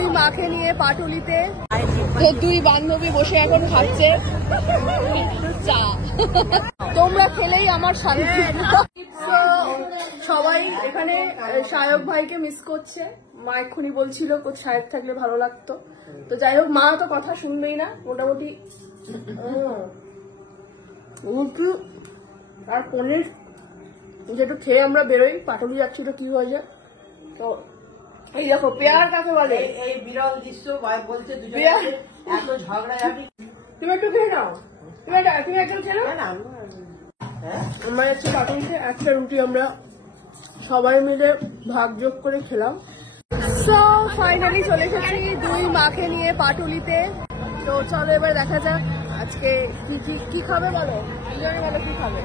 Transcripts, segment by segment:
দুই মাকে নিয়ে পাটুলিতে দুই বান্ধবী বসে এখন খাচ্ছে চা। তোমরা খেলেই আমার শান্তি। সবাই এখানে সায়ক ভাইকে মিস করছে। মা এক্ষুনি বলছিল সায়ক থাকলে ভালো লাগতো। তো যাই হোক, মা তো কথা শুনবেই না মোটামুটি। আর পনির যেটু খেয়ে আমরা বেরোই, পাটুলি যাচ্ছি তো কি হয়ে যায়। তো এই দেখো পেয়ার কাকে বলে, এই বিরল দৃশ্য বলছে এত ঝগড়াঝাটি। তুমি একটু খেয়ে নাও, তুমি একদম খেয়ে নাও। আমরা যাচ্ছি পাটুলিতে, একটা রুটি আমরা সবাই মিলে ভাগযোগ করে খেলাম। সো ফাইনালি চলে এসেছি দুই মাকে নিয়ে পাটুলিতে। তো চলো এবার দেখা যাক আজকে কি খাবে বলো, দুজনে বলো কি খাবে।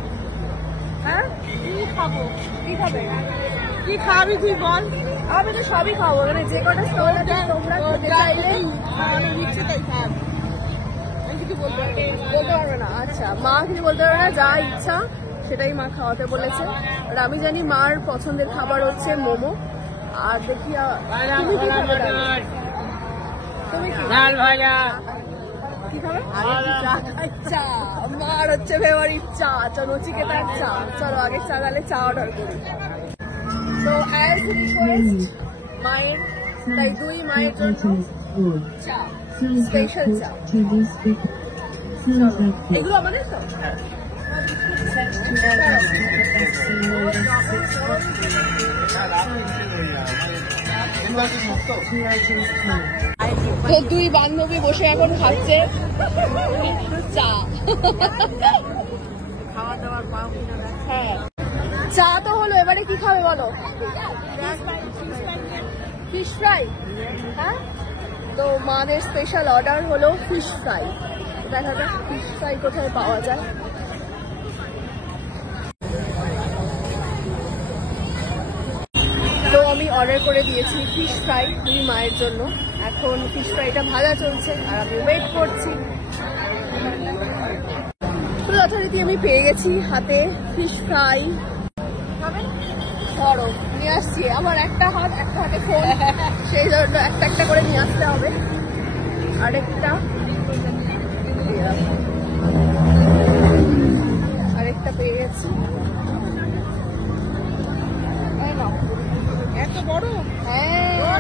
হ্যাঁ কি খাবো, কি খাবে, কি খাবি তুই বল। আমি তো সবই খাবো, মানে যে কটা স্টল আছে তোমরা খেতে চাইলেই বলতে পারবে না। আচ্ছা, মা কিছু বলতে পারবে না, যা ইচ্ছা সেটাই মা খাওয়াতে বলেছে। আর আমি জানি মার পছন্দের খাবার হচ্ছে মোমো। আর দেখি তুমি কি খাবে, তুমি ডাল ভাজা কি খাবে? চা, মার হচ্ছে ফেভারিট চা। চলো নচিকেতার চা, চলো আগে চা গেলে চা অর্ডার করি। তো অ্যাজ রিকোয়েস্ট মায়ের, তাই দুই মায়ের জন্য চা, স্পেশাল চা। এগুলো আমাদের তো দুই বান্ধবী বসে এখন খাচ্ছে চা। খাওয়া দাওয়ার হ্যাঁ, চা তো হলো, এবারে কি খাবে বলো। Fish fry. হ্যাঁ, তো মাদের স্পেশাল অর্ডার হলো ফিশ ফ্রাই। দেখা যাক ফিশ ফ্রাই কোথায় পাওয়া যায়। তো আমি অর্ডার করে দিয়েছি ফিশ ফ্রাই দুই মায়ের জন্য। এখন ফিশ ফ্রাইটা ভাজা চলছে আর আমি ওয়েট করছি। তো যথারীতি আমি পেয়ে গেছি হাতে ফিশ ফ্রাই। ধরো নিয়ে আসছি, আমার একটা হাতে ফোন, সেই জন্য একটা করে নিয়ে আসতে হবে। আরেকটা পেয়ে গেছি। এত বড়, হ্যাঁ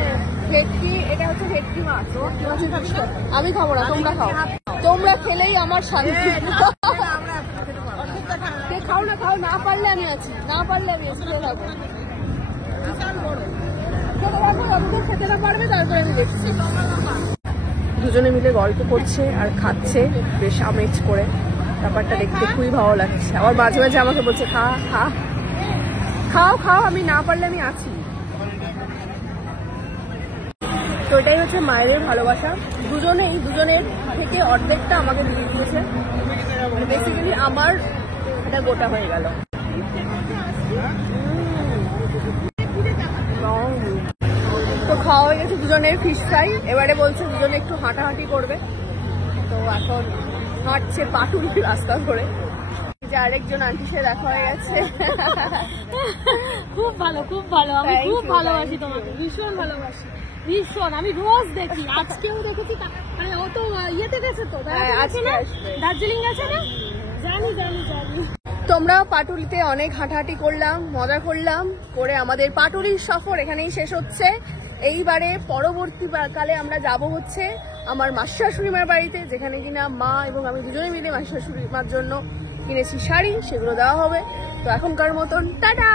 ভেটকি, এটা হচ্ছে ভেটকি মাছ। আমি খাবো না, তোমরা খাও। তোমরা খেলেই আমার শান্তি। খাও না, খাও, না পারলে আমি আছি, না পারলে আমি আছি। খেতে না পারবে তারপরে আমি দেখছি। দুজনে মিলে গল্প করছে আর খাচ্ছে বেশ আমেজ করে। ব্যাপারটা দেখতে খুবই ভালো লাগছে। আবার মাঝে মাঝে আমাকে বলছে খা খা খাও খাও, আমি না পারলে আমি আছি। তো এটাই হচ্ছে মায়ের ভালোবাসা। দুজনের থেকে অর্ধেকটা আমাকে দিয়ে দিয়েছে। বেসিক্যালি আমার এটা গোটা হয়ে গেল। তো খাওয়া হয়ে গেছে দুজনের ফিশ ফ্রাই। এবারে বলছে দুজনে একটু হাঁটাহাঁটি করবে। তো এখন হাঁটছে পাটুলি রাস্তা করে। যে আরেকজন আন্টির সাথে দেখা হয়ে গেছে। খুব ভালো, খুব ভালো। আমি খুব ভালোবাসি তোমাকে, ভীষণ ভালোবাসি, ভীষণ। আমি রোজ দেখি, আজকেও দেখেছি। মানে ও তো ইয়েতে গেছে তো, দার্জিলিং গেছে না? জানি জানি জানি। তোমরা পাটুলিতে অনেক হাঁটাহাঁটি করলাম, মজা করলাম, করে আমাদের পাটুলির সফর এখানেই শেষ হচ্ছে। এইবারে পরবর্তীকালে আমরা যাব হচ্ছে আমার মাসি শাশুড়ি মার বাড়িতে, যেখানে কিনা মা এবং আমি দুজনে মিলে মাসি শাশুড়ি মার জন্য কিনেছি শাড়ি, সেগুলো দেওয়া হবে। তো এখনকার মতন টাটা।